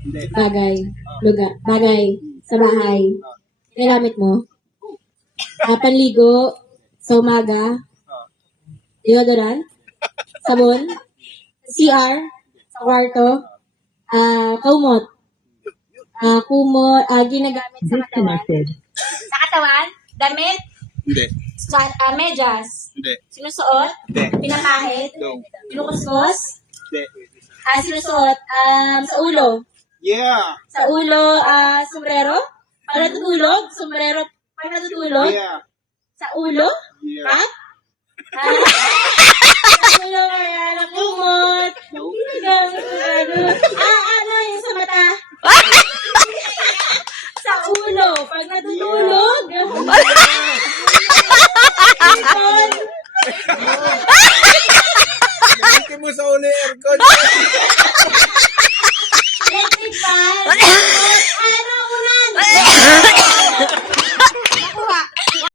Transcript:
Hindi. Bagay. Lugar. Bagay. Sa bahay. Gamit mo. Panligo. Sa umaga. Deodorant. Sabon. CR. Sa kwarto. Kaumot. Kumot. Ginagamit sa katawan. Sa katawan. Damit. Hindi. Medyas. Hindi. Sinusuot. Hindi. Pinakahit. No. Pinukuskus. Hindi. Sinusuot. Sa ulo. Yeah. Sa ulo, sombrero. Pag natutulog, sombrero. Pag natutulog, Yeah. sa ulo, Yeah. hat. Sa ulo, kaya kumot. Ano yung sa mata?